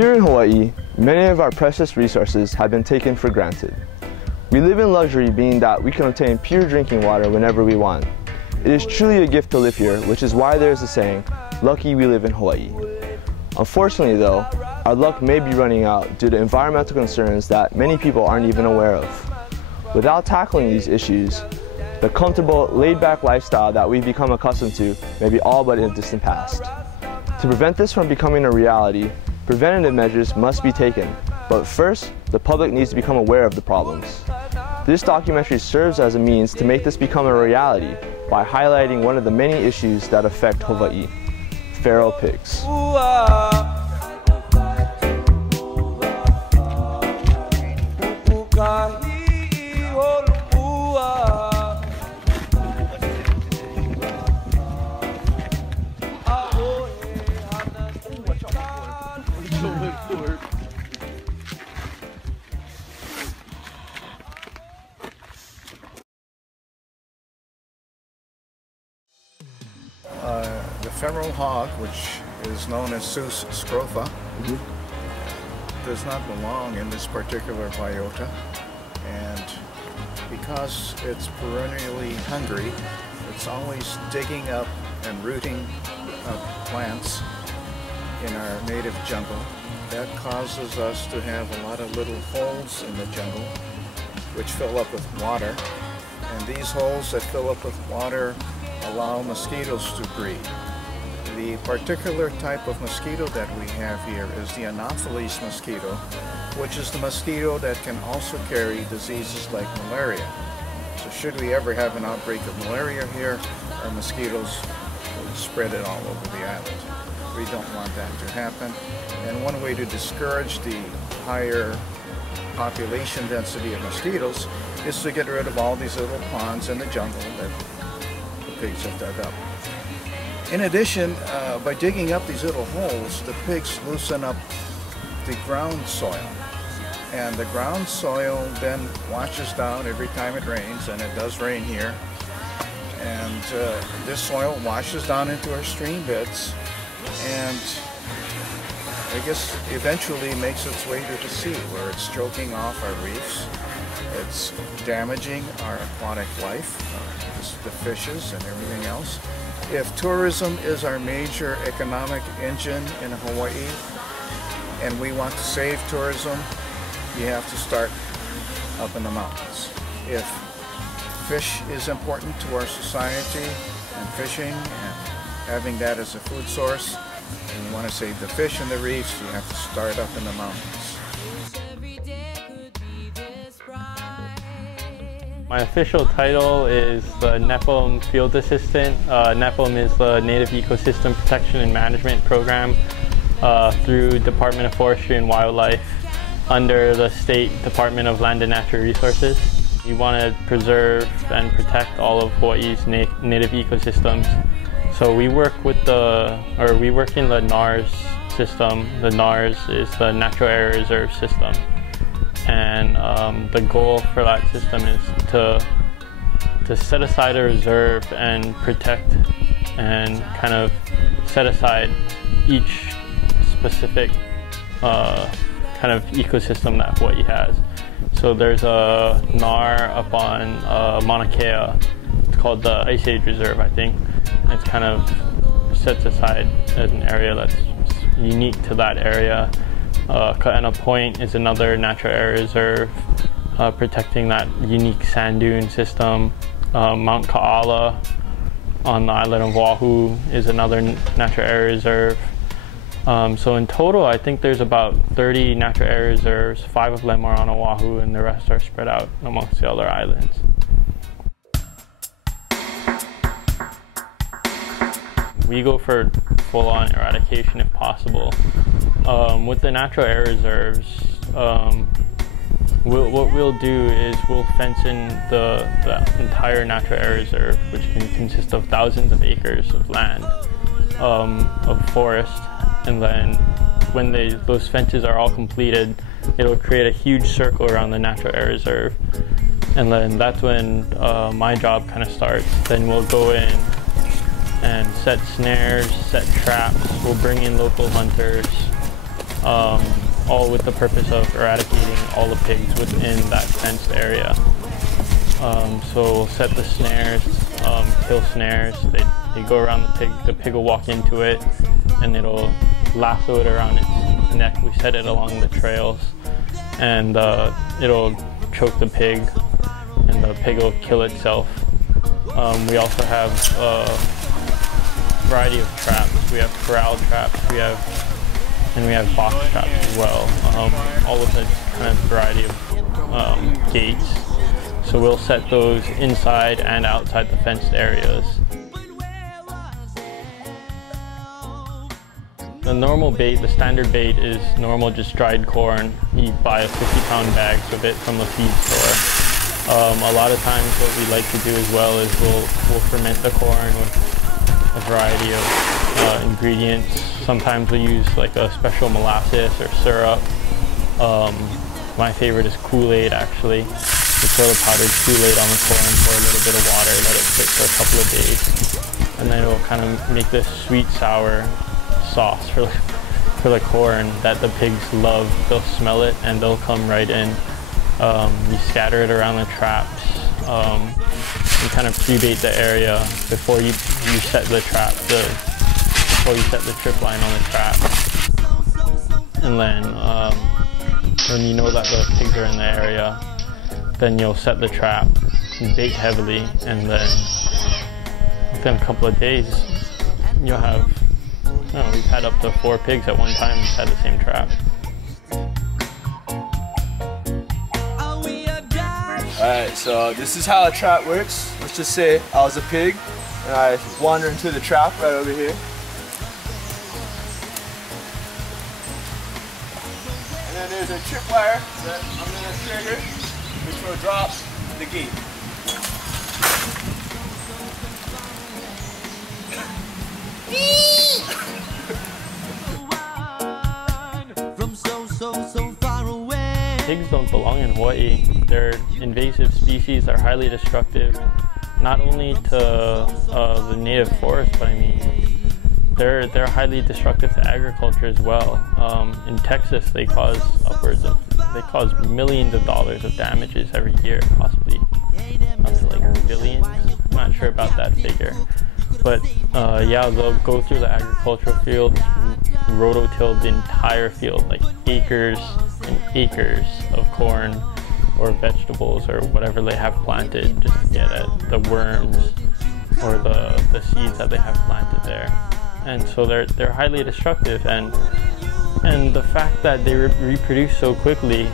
Here in Hawaii, many of our precious resources have been taken for granted. We live in luxury, being that we can obtain pure drinking water whenever we want. It is truly a gift to live here, which is why there is a saying, "Lucky we live in Hawaii." Unfortunately though, our luck may be running out due to environmental concerns that many people aren't even aware of. Without tackling these issues, the comfortable, laid-back lifestyle that we've become accustomed to may be all but in the distant past. To prevent this from becoming a reality, preventative measures must be taken, but first, the public needs to become aware of the problems. This documentary serves as a means to make this become a reality by highlighting one of the many issues that affect Hawaii: feral pigs. The feral hog, which is known as Sus scrofa, does not belong in this particular biota, and because it's perennially hungry, it's always digging up and rooting up plants in our native jungle. That causes us to have a lot of little holes in the jungle which fill up with water, and these holes that fill up with water allow mosquitoes to breed. The particular type of mosquito that we have here is the Anopheles mosquito, which is the mosquito that can also carry diseases like malaria. So should we ever have an outbreak of malaria here, our mosquitoes will spread it all over the island. We don't want that to happen. And one way to discourage the higher population density of mosquitoes is to get rid of all these little ponds in the jungle that pigs have dug up. In addition, by digging up these little holes, the pigs loosen up the ground soil. And the ground soil then washes down every time it rains, and it does rain here. And this soil washes down into our stream beds, and I guess eventually makes its way to the sea, where it's choking off our reefs. It's damaging our aquatic life, the fishes and everything else. If tourism is our major economic engine in Hawaii, and we want to save tourism, you have to start up in the mountains. If fish is important to our society, and fishing and having that as a food source, and you want to save the fish and the reefs, you have to start up in the mountains. My official title is the NEPM Field Assistant. NEPM is the Native Ecosystem Protection and Management Program through Department of Forestry and Wildlife under the State Department of Land and Natural Resources. We want to preserve and protect all of Hawaii's native ecosystems. So we work in the NARS system. The NARS is the Natural Area Reserve System. And the goal for that system is to set aside a reserve and protect and kind of set aside each specific kind of ecosystem that Hawaii has. So there's a NAR up on Mauna Kea. It's called the Ice Age Reserve, I think. It kind of sets aside an area that's unique to that area. Kaena Point is another natural area reserve, protecting that unique sand dune system. Mount Ka'ala on the island of Oahu is another natural area reserve. So in total, I think there's about 30 natural area reserves. 5 of them are on Oahu, and the rest are spread out amongst the other islands. We go for full-on eradication if possible. With the natural area reserves, what we'll do is we'll fence in the entire natural area reserve, which can consist of thousands of acres of land, of forest, and then when those fences are all completed, it'll create a huge circle around the natural area reserve. And then that's when my job kind of starts. Then we'll go in and set snares, set traps. We'll bring in local hunters, all with the purpose of eradicating all the pigs within that fenced area. So we'll set the snares, kill snares. They go around the pig will walk into it, and it'll lasso it around its neck. We set it along the trails, and it'll choke the pig, and the pig will kill itself. We also have a variety of traps. We have corral traps, we have box traps as well, all with a kind of variety of gates. So we'll set those inside and outside the fenced areas. The normal bait, the standard bait, is normal just dried corn. You buy a 50-pound bag of it from the feed store. A lot of times what we like to do as well is we'll ferment the corn with a variety of ingredients. Sometimes we use like a special molasses or syrup. My favorite is Kool-Aid, actually. We throw the powdered Kool-Aid on the corn, pour a little bit of water, let it sit for a couple of days, and then it will kind of make this sweet sour sauce for the corn that the pigs love. They'll smell it and they'll come right in. You scatter it around the traps. You kind of pre-bait the area before you set the trap, before you set the trip line on the trap. And then when you know that the pigs are in the area, then you'll set the trap, bait heavily, and then within a couple of days you'll have, we've had up to 4 pigs at one time inside the same trap. Alright, so this is how a trap works. Let's just say I was a pig and I wander into the trap right over here. And then there's a tripwire that I'm going to trigger, which will drop the gate. Pigs don't belong in Hawaii. They're invasive species. They're highly destructive, not only to the native forest, but I mean, they're highly destructive to agriculture as well. In Texas, they cause millions of dollars of damages every year, possibly up to like billions. I'm not sure about that figure, but yeah, they'll go through the agricultural fields, rototill the entire field, like acres and acres of corn or vegetables or whatever they have planted, just to get at the worms or the seeds that they have planted there. And so they're highly destructive, and the fact that they reproduce so quickly,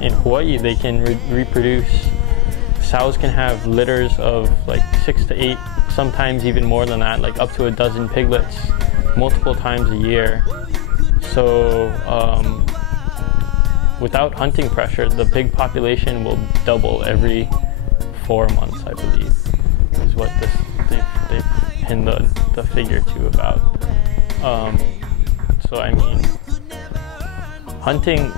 in Hawaii they can reproduce. Sows can have litters of like 6 to 8, sometimes even more than that, like up to a dozen piglets multiple times a year. So without hunting pressure, the pig population will double every 4 months, I believe, is what they've pinned the figure to about. So I mean, hunting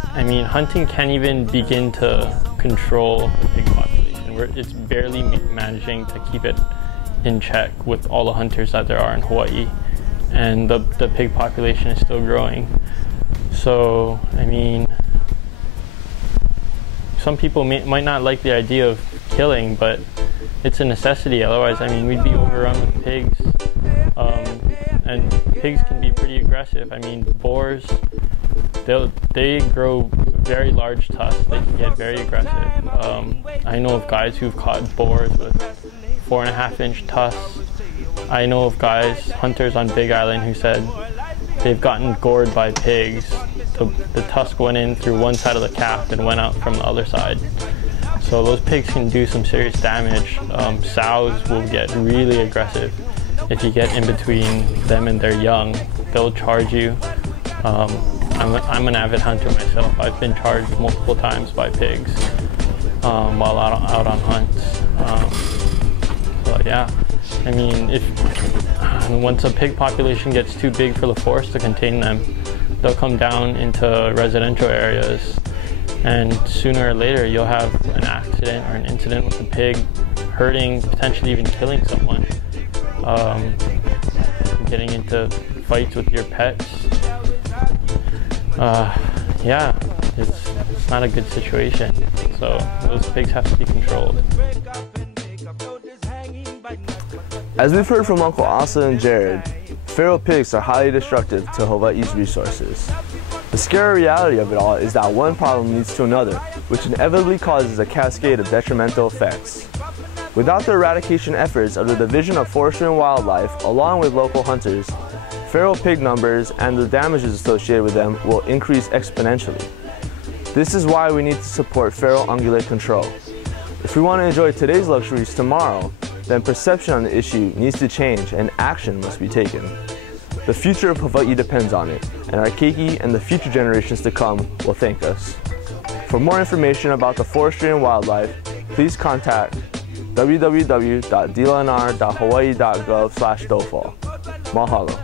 can't even begin to control the pig population. It's barely managing to keep it in check with all the hunters that there are in Hawaii, and the pig population is still growing. So I mean, some people might not like the idea of killing, but it's a necessity. Otherwise, I mean, we'd be overrun with pigs, and pigs can be pretty aggressive. I mean, boars, they grow very large tusks. They can get very aggressive. I know of guys who've caught boars with 4.5-inch tusks. I know of guys, hunters on Big Island, who said they've gotten gored by pigs. The tusk went in through one side of the calf and went out from the other side. So those pigs can do some serious damage. Sows will get really aggressive. If you get in between them and their young, they'll charge you. I'm an avid hunter myself. I've been charged multiple times by pigs while out on hunts. But yeah, I mean, once a pig population gets too big for the forest to contain them, they'll come down into residential areas, and sooner or later you'll have an accident or an incident with a pig hurting, potentially even killing someone, getting into fights with your pets. Yeah, it's not a good situation. So those pigs have to be controlled. As we've heard from Uncle Asa and Jared, feral pigs are highly destructive to Hawaii's resources. The scary reality of it all is that one problem leads to another, which inevitably causes a cascade of detrimental effects. Without the eradication efforts of the Division of Forestry and Wildlife, along with local hunters, feral pig numbers and the damages associated with them will increase exponentially. This is why we need to support feral ungulate control. If we want to enjoy today's luxuries tomorrow, then perception on the issue needs to change and action must be taken. The future of Hawaii depends on it, and our keiki and the future generations to come will thank us. For more information about the forestry and wildlife, please contact www.dlnr.hawaii.gov/dofal. Mahalo.